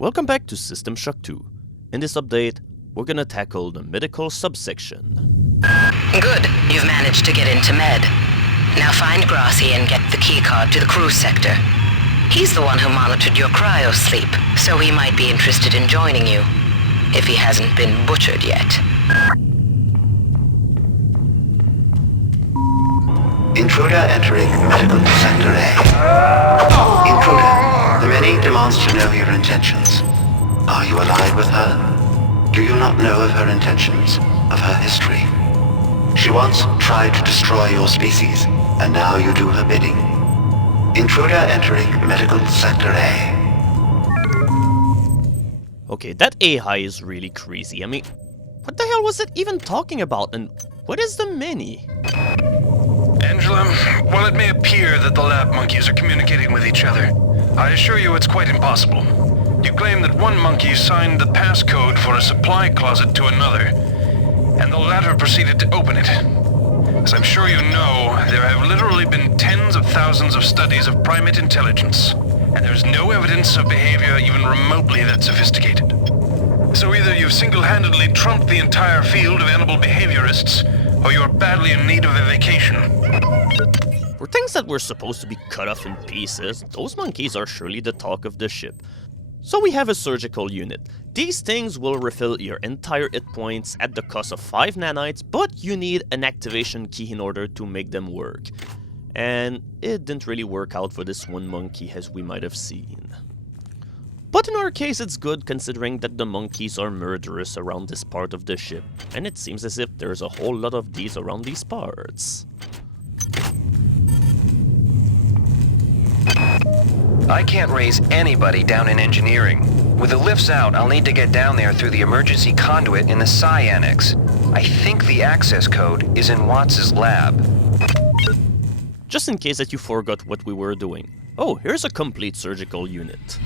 Welcome back to System Shock 2. In this update, we're gonna tackle the medical subsection. Good, you've managed to get into med. Now find Grassi and get the keycard to the crew sector. He's the one who monitored your cryo sleep, so he might be interested in joining you, if he hasn't been butchered yet. Intruder entering medical sector A. Intruder, the Many demands to know your intentions. Are you allied with her? Do you not know of her intentions, of her history? She once tried to destroy your species, and now you do her bidding. Intruder entering medical sector A. Okay, that AI is really crazy. I mean, what the hell was it even talking about, and what is the Many? Angela, while it may appear that the lab monkeys are communicating with each other, I assure you it's quite impossible. You claim that one monkey signed the passcode for a supply closet to another, and the latter proceeded to open it. As I'm sure you know, there have literally been tens of thousands of studies of primate intelligence, and there's no evidence of behavior even remotely that sophisticated. So either you've single-handedly trumped the entire field of animal behaviorists, or you're badly in need of a vacation. For things that were supposed to be cut off in pieces, those monkeys are surely the talk of the ship. So we have a surgical unit. These things will refill your entire hit points at the cost of 5 nanites, but you need an activation key in order to make them work. And it didn't really work out for this one monkey, as we might have seen. But in our case, it's good considering that the monkeys are murderous around this part of the ship, and it seems as if there's a whole lot of these around these parts. I can't raise anybody down in engineering. With the lifts out, I'll need to get down there through the emergency conduit in the Psi Annex. I think the access code is in Watts' lab. Just in case that you forgot what we were doing. Oh, here's a complete surgical unit.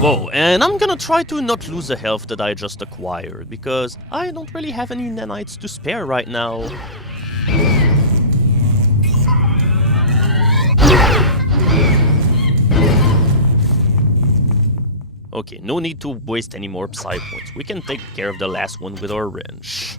Whoa, and I'm gonna try to not lose the health that I just acquired, because I don't really have any nanites to spare right now. Okay, no need to waste any more Psi points. We can take care of the last one with our wrench.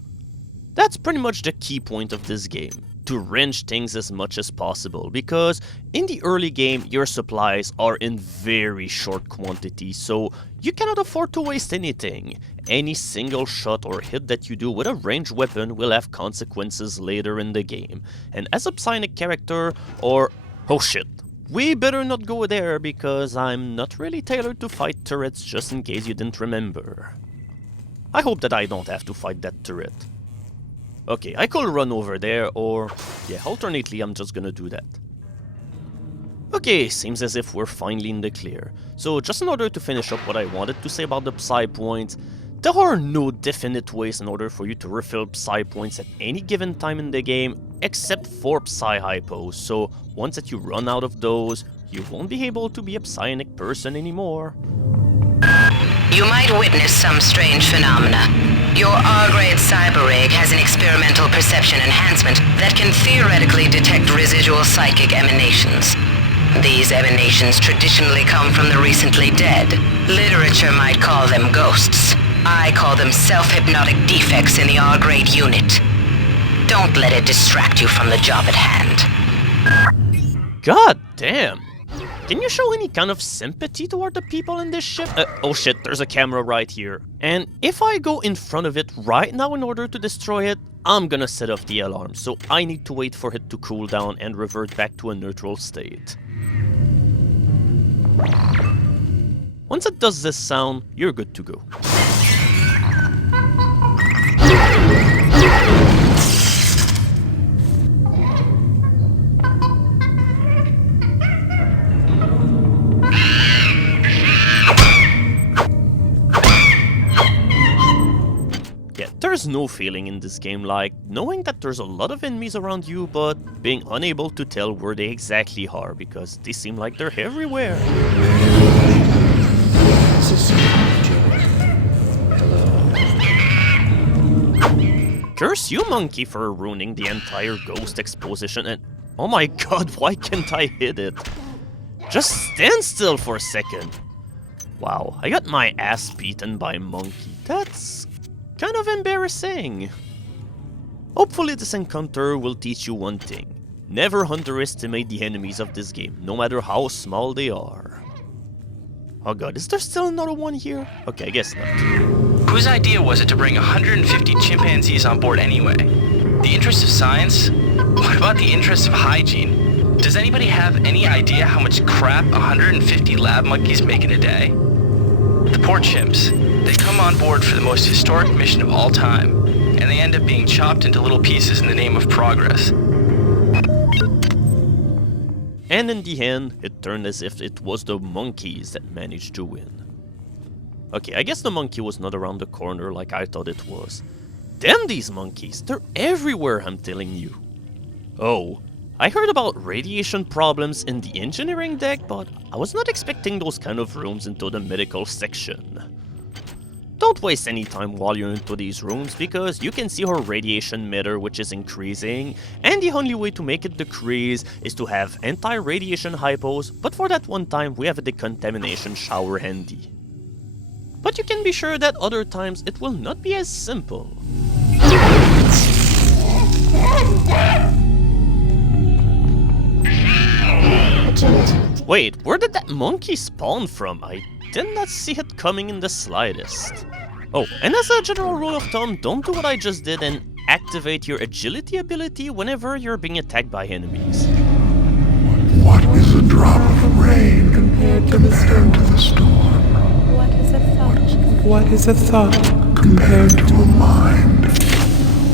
That's pretty much the key point of this game, to wrench things as much as possible, because in the early game your supplies are in very short quantity, so you cannot afford to waste anything. Any single shot or hit that you do with a ranged weapon will have consequences later in the game, and as a psionic character, or... oh shit. We better not go there, because I'm not really tailored to fight turrets, just in case you didn't remember. I hope that I don't have to fight that turret. Okay, I could run over there, or... yeah, alternately I'm just gonna do that. Okay, seems as if we're finally in the clear. So just in order to finish up what I wanted to say about the Psi points, there are no definite ways in order for you to refill Psi points at any given time in the game, except for Psi hypos, so once that you run out of those, you won't be able to be a psionic person anymore. You might witness some strange phenomena. Your R-grade cyber rig has an experimental perception enhancement that can theoretically detect residual psychic emanations. These emanations traditionally come from the recently dead. Literature might call them ghosts. I call them self-hypnotic defects in the R-grade unit. Don't let it distract you from the job at hand. God damn! Can you show any kind of sympathy toward the people in this ship? Oh shit, there's a camera right here. And if I go in front of it right now in order to destroy it, I'm gonna set off the alarm, so I need to wait for it to cool down and revert back to a neutral state. Once it does this sound, you're good to go. There's no feeling in this game like knowing that there's a lot of enemies around you, but being unable to tell where they exactly are, because they seem like they're everywhere. Curse you, monkey, for ruining the entire ghost exposition, and oh my god, why can't I hit it? Just stand still for a second. Wow, I got my ass beaten by a monkey. That's kind of embarrassing. Hopefully this encounter will teach you one thing. Never underestimate the enemies of this game, no matter how small they are. Oh god, is there still another one here? Okay, I guess not. Whose idea was it to bring 150 chimpanzees on board anyway? The interest of science? What about the interest of hygiene? Does anybody have any idea how much crap 150 lab monkeys make in a day? The poor chimps. They come on board for the most historic mission of all time, and they end up being chopped into little pieces in the name of progress. And in the end, it turned as if it was the monkeys that managed to win. Okay, I guess the monkey was not around the corner like I thought it was. Damn these monkeys, they're everywhere, I'm telling you. Oh, I heard about radiation problems in the engineering deck, but I was not expecting those kind of rooms into the medical section. Don't waste any time while you're into these rooms, because you can see her radiation meter which is increasing, and the only way to make it decrease is to have anti-radiation hypos, but for that one time we have a decontamination shower handy. But you can be sure that other times it will not be as simple. Wait, where did that monkey spawn from? I did not see it coming in the slightest. Oh, and as a general rule of thumb, don't do what I just did and activate your agility ability whenever you're being attacked by enemies. What is a drop of rain compared to the storm? What is a thought? What is a thought compared to a mind?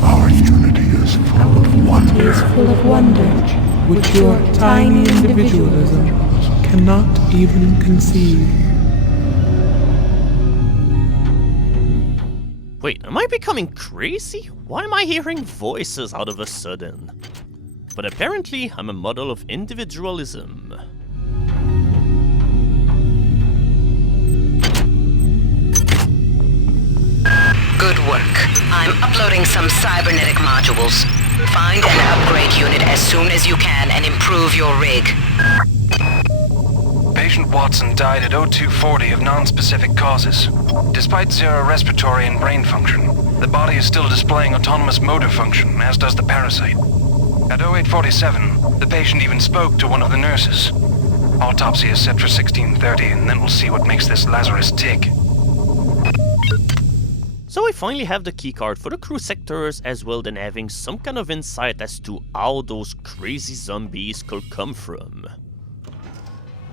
Our unity is full of wonder, which your tiny individualism cannot even conceive. Wait, am I becoming crazy? Why am I hearing voices out of a sudden? But apparently, I'm a model of individualism. Good work. I'm uploading some cybernetic modules. Find and upgrade unit as soon as you can and improve your rig. Patient Watson died at 0240 of non-specific causes. Despite zero respiratory and brain function, the body is still displaying autonomous motor function, as does the parasite. At 0847, the patient even spoke to one of the nurses. Autopsy is set for 1630, and then we'll see what makes this Lazarus tick. So we finally have the keycard for the crew sectors, as well then having some kind of insight as to how those crazy zombies could come from.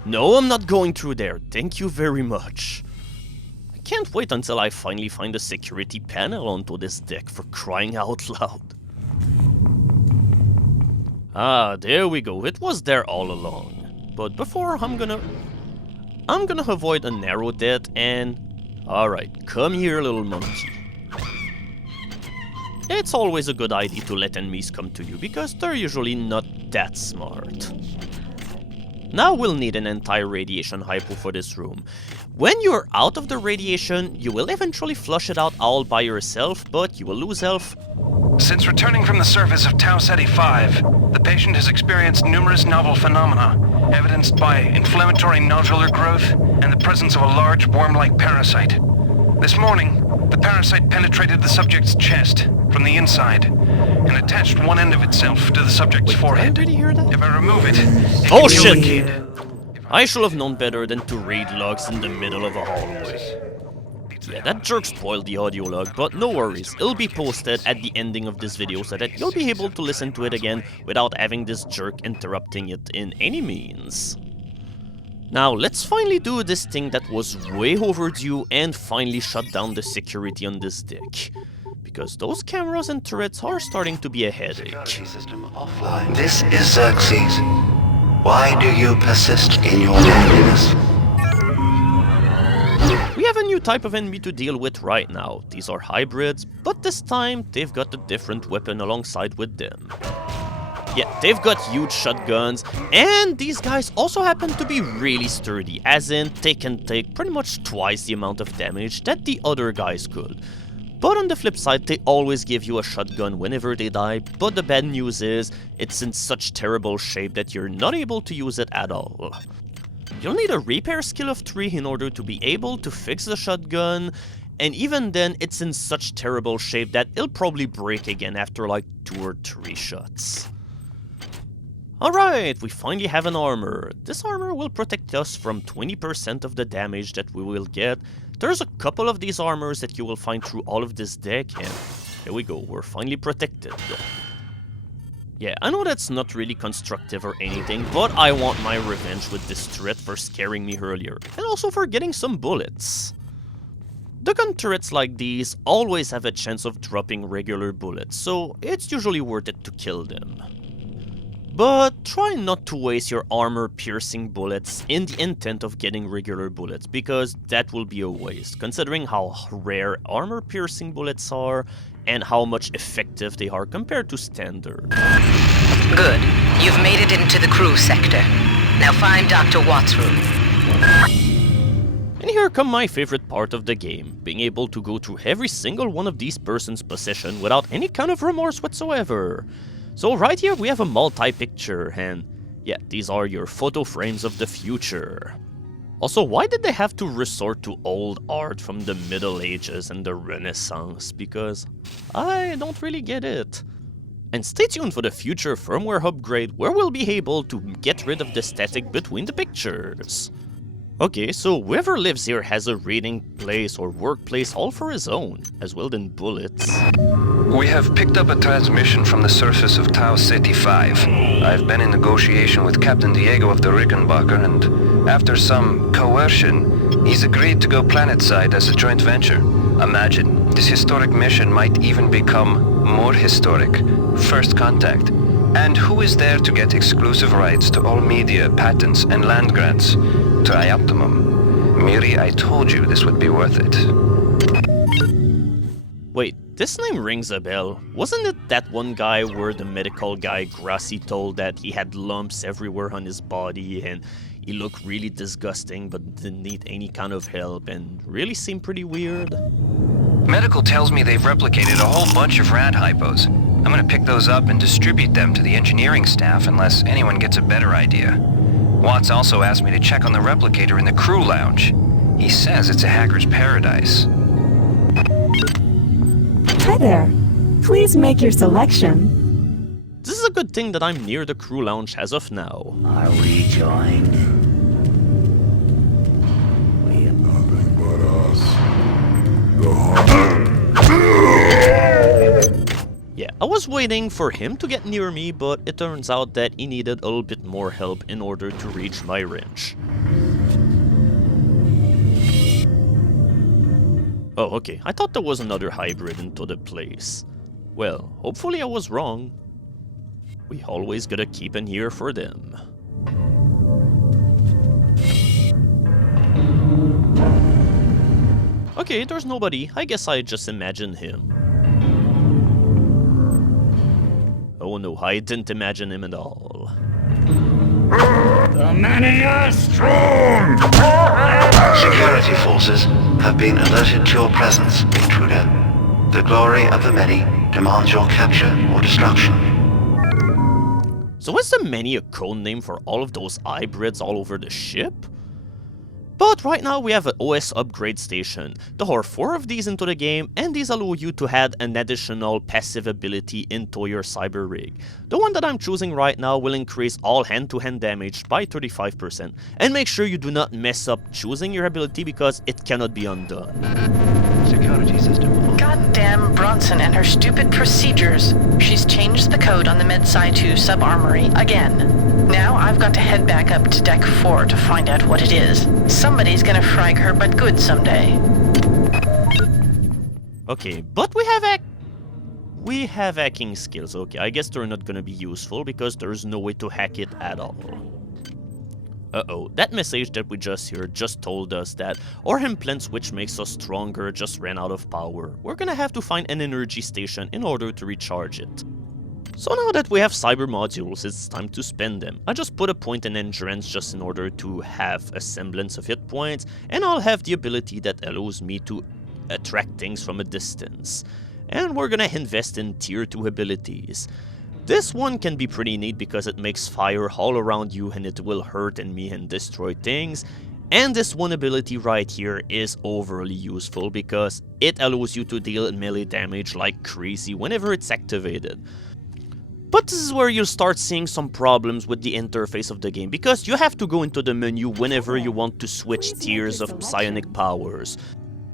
No, I'm not going through there, thank you very much. I can't wait until I finally find a security panel onto this deck, for crying out loud. Ah, there we go, it was there all along. But before, I'm gonna avoid a narrow death and... Alright, come here, little monkey. It's always a good idea to let enemies come to you, because they're usually not that smart. Now we'll need an anti-radiation hypo for this room. When you're out of the radiation, you will eventually flush it out all by yourself, but you will lose health. Since returning from the surface of Tau Ceti 5, the patient has experienced numerous novel phenomena, evidenced by inflammatory nodular growth and the presence of a large worm-like parasite. This morning, the parasite penetrated the subject's chest from the inside and attached one end of itself to the subject's forehead. Did you hear that? If I remove it, Oh can kill the shit! kid. I should have known better than to read logs in the middle of a hallway. Yeah, that jerk spoiled the audio log, but no worries, it'll be posted at the ending of this video so that you'll be able to listen to it again without having this jerk interrupting it in any means. Now, let's finally do this thing that was way overdue and finally shut down the security on this deck. Because those cameras and turrets are starting to be a headache. Security system offline. This is Xerxes. Why do you persist in your madness? We have a new type of enemy to deal with right now. These are hybrids, but this time they've got a different weapon alongside with them. Yeah, they've got huge shotguns, and these guys also happen to be really sturdy, as in they can take pretty much twice the amount of damage that the other guys could. But on the flip side, they always give you a shotgun whenever they die, but the bad news is, it's in such terrible shape that you're not able to use it at all. you'll need a repair skill of 3 in order to be able to fix the shotgun, and even then it's in such terrible shape that it'll probably break again after like 2 or 3 shots. Alright, we finally have an armor. This armor will protect us from 20% of the damage that we will get. There's a couple of these armors that you will find through all of this deck, and here we go, we're finally protected. Yeah, I know that's not really constructive or anything, but I want my revenge with this turret for scaring me earlier, and also for getting some bullets. The gun turrets like these always have a chance of dropping regular bullets, so it's usually worth it to kill them. But try not to waste your armor-piercing bullets in the intent of getting regular bullets, because that will be a waste, considering how rare armor-piercing bullets are and how much effective they are compared to standard. Good. You've made it into the crew sector. Now find Dr. Watt's room. And here come my favorite part of the game, being able to go through every single one of these persons' possession without any kind of remorse whatsoever. So right here we have a multi-picture, and yeah, these are your photo frames of the future. Also, why did they have to resort to old art from the Middle Ages and the Renaissance? Because I don't really get it. And stay tuned for the future firmware upgrade where we'll be able to get rid of the static between the pictures. Okay, so whoever lives here has a reading place or workplace all for his own, as well than bullets. We have picked up a transmission from the surface of Tau Ceti 5. I've been in negotiation with Captain Diego of the Rickenbacker, and after some coercion, he's agreed to go planetside as a joint venture. Imagine, this historic mission might even become more historic. First contact. And who is there to get exclusive rights to all media, patents, and land grants? Trioptimum. Miri, I told you this would be worth it. Wait, this name rings a bell. Wasn't it that one guy where the medical guy Grassi told that he had lumps everywhere on his body and he looked really disgusting but didn't need any kind of help and really seemed pretty weird? Medical tells me they've replicated a whole bunch of rad hypos. I'm gonna pick those up and distribute them to the engineering staff unless anyone gets a better idea. Watts also asked me to check on the replicator in the crew lounge. He says it's a hacker's paradise. Hi there. Please make your selection. This is a good thing that I'm near the crew lounge as of now. Are we joined? We are Nothing but us. Yeah, I was waiting for him to get near me, but it turns out that he needed a little bit more help in order to reach my wrench. Oh, okay, I thought there was another hybrid into the place. Well, hopefully I was wrong. We always gotta keep an ear for them. Okay, there's nobody. I guess I just imagined him. Oh no, I didn't imagine him at all. The many are strong! Security forces have been alerted to your presence, intruder. The glory of the many demands your capture or destruction. So is the many a code name for all of those hybrids all over the ship? But right now we have an OS upgrade station. There are 4 of these into the game, and these allow you to add an additional passive ability into your cyber rig. The one that I'm choosing right now will increase all hand-to-hand damage by 35%, and make sure you do not mess up choosing your ability because it cannot be undone. Security system. Goddamn Bronson and her stupid procedures. She's changed the code on the Mid-Sci 2 sub-armory again. Now I've got to head back up to Deck 4 to find out what it is. Somebody's gonna frag her but good someday. Okay, but we have hacking skills. Okay, I guess they're not gonna be useful because there's no way to hack it at all. Uh-oh, that message that we just heard just told us that our implants which makes us stronger just ran out of power. We're gonna have to find an energy station in order to recharge it. So now that we have cyber modules, it's time to spend them. I just put a point in endurance just in order to have a semblance of hit points, and I'll have the ability that allows me to attract things from a distance. And we're gonna invest in tier 2 abilities. This one can be pretty neat because it makes fire all around you and it will hurt enemy and destroy things. And this one ability right here is overly useful because it allows you to deal melee damage like crazy whenever it's activated. But this is where you'll start seeing some problems with the interface of the game, because you have to go into the menu whenever you want to switch tiers of psionic powers.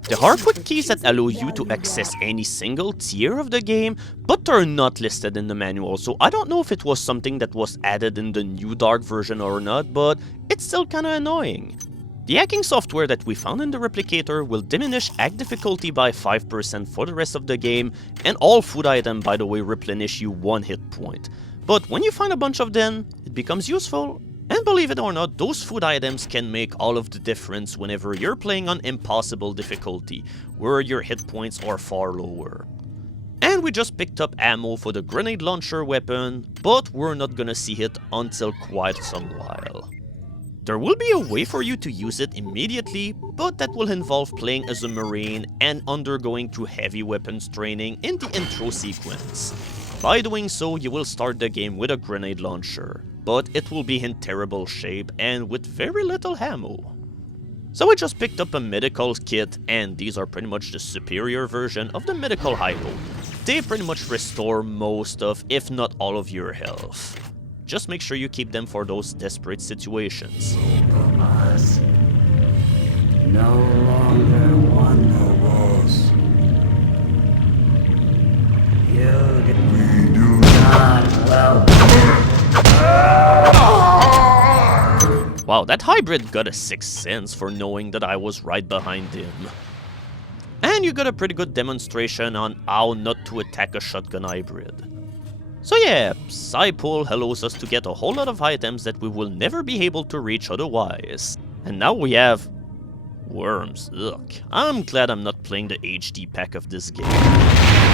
There are quick keys that allow you to access any single tier of the game, but they're not listed in the manual, so I don't know if it was something that was added in the new Dark version or not, but it's still kinda annoying. The hacking software that we found in the replicator will diminish hack difficulty by 5% for the rest of the game, and all food items, by the way, replenish you 1 hit point. But when you find a bunch of them, it becomes useful. And believe it or not, those food items can make all of the difference whenever you're playing on impossible difficulty, where your hit points are far lower. And we just picked up ammo for the grenade launcher weapon, but we're not gonna see it until quite some while. There will be a way for you to use it immediately, but that will involve playing as a marine and undergoing through heavy weapons training in the intro sequence. By doing so, you will start the game with a grenade launcher, but it will be in terrible shape and with very little ammo. So I just picked up a medical kit, and these are pretty much the superior version of the medical hypo. They pretty much restore most of, if not all of your health. Just make sure you keep them for those desperate situations. Us. No longer one of us. We do not welcome. Wow, that hybrid got a 6th sense for knowing that I was right behind him. And you got a pretty good demonstration on how not to attack a shotgun hybrid. So yeah, Psy-Pull allows us to get a whole lot of items that we will never be able to reach otherwise. And now we have worms. Ugh. I'm glad I'm not playing the HD pack of this game.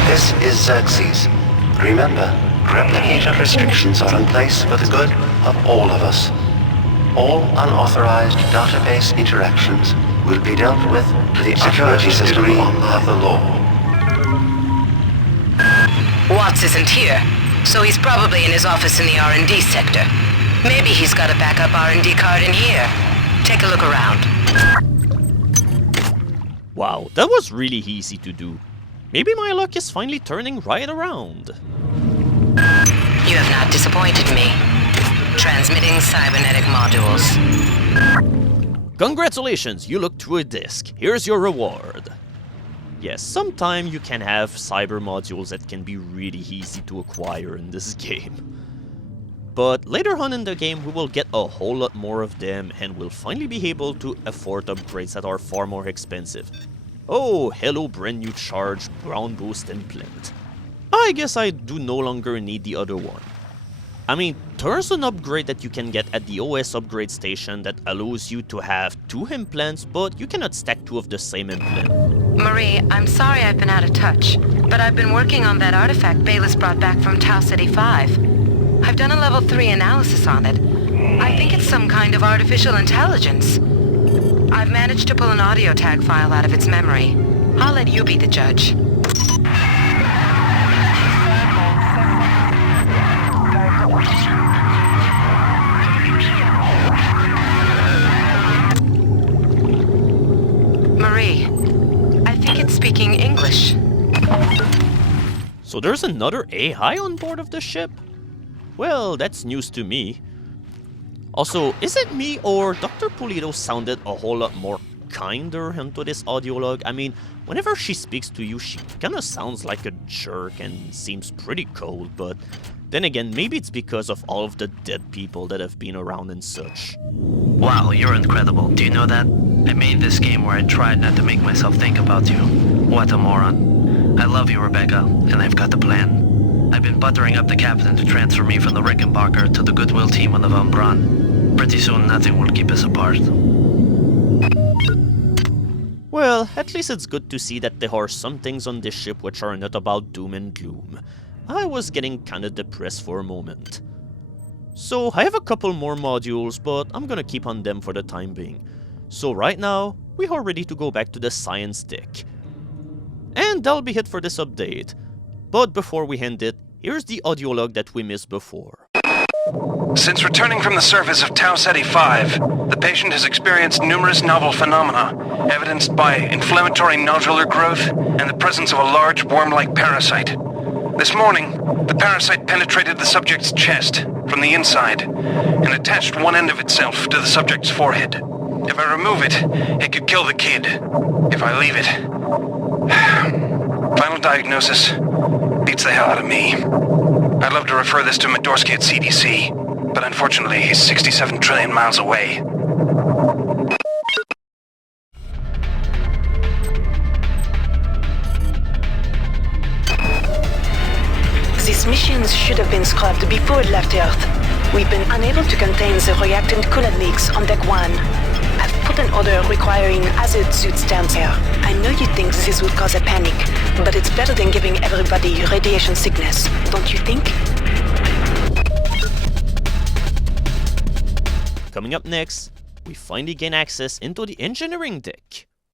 This is Xerxes. Remember, replicator restrictions are in place for the good of all of us. All unauthorized database interactions will be dealt with to the security system of the law. Watts isn't here, so he's probably in his office in the R&D sector. Maybe he's got a backup R&D card in here. Take a look around. Wow, that was really easy to do. Maybe my luck is finally turning right around. You have not disappointed me. Transmitting cybernetic modules. Congratulations, you looked through a disk. Here's your reward. Yes, sometimes you can have cyber modules that can be really easy to acquire in this game. But later on in the game, we will get a whole lot more of them and will finally be able to afford upgrades that are far more expensive. Oh, hello brand new charged brown boost implant. I guess I do no longer need the other one. I mean, there's an upgrade that you can get at the OS upgrade station that allows you to have 2 implants, but you cannot stack 2 of the same implant. Marie, I'm sorry I've been out of touch, but I've been working on that artifact Bayless brought back from Tau City 5. I've done a level 3 analysis on it. I think it's some kind of artificial intelligence. I've managed to pull an audio tag file out of its memory. I'll let you be the judge. Marie, I think it's speaking English. So there's another AI on board of the ship? Well, that's news to me. Also, is it me or Dr. Pulido sounded a whole lot more kinder into this audio log? I mean, whenever she speaks to you, she kinda sounds like a jerk and seems pretty cold, but then again, maybe it's because of all of the dead people that have been around and such. Wow, you're incredible. Do you know that? I made this game where I tried not to make myself think about you. What a moron. I love you, Rebecca, and I've got the plan. I've been buttering up the captain to transfer me from the Rickenbacker to the Goodwill team on the Von Braun. Pretty soon nothing will keep us apart. Well, at least it's good to see that there are some things on this ship which are not about doom and gloom. I was getting kinda depressed for a moment. So, I have a couple more modules, but I'm gonna keep on them for the time being. So right now, we are ready to go back to the science deck. And that'll be it for this update. But before we end it, Here's the audio log that we missed before. Since returning from the surface of Tau Ceti 5, the patient has experienced numerous novel phenomena, evidenced by inflammatory nodular growth and the presence of a large worm-like parasite. This morning, the parasite penetrated the subject's chest from the inside and attached one end of itself to the subject's forehead. If I remove it, it could kill the kid. If I leave it... Final diagnosis beats the hell out of me. I'd love to refer this to Medorsky at CDC, but unfortunately he's 67 trillion miles away. These missions should have been scrubbed before it left Earth. We've been unable to contain the reactant coolant leaks on Deck 1. I've put an order requiring hazard suits down there. I know you think this would cause a panic, but it's better than giving everybody radiation sickness, don't you think? Coming up next, we finally gain access into the engineering deck.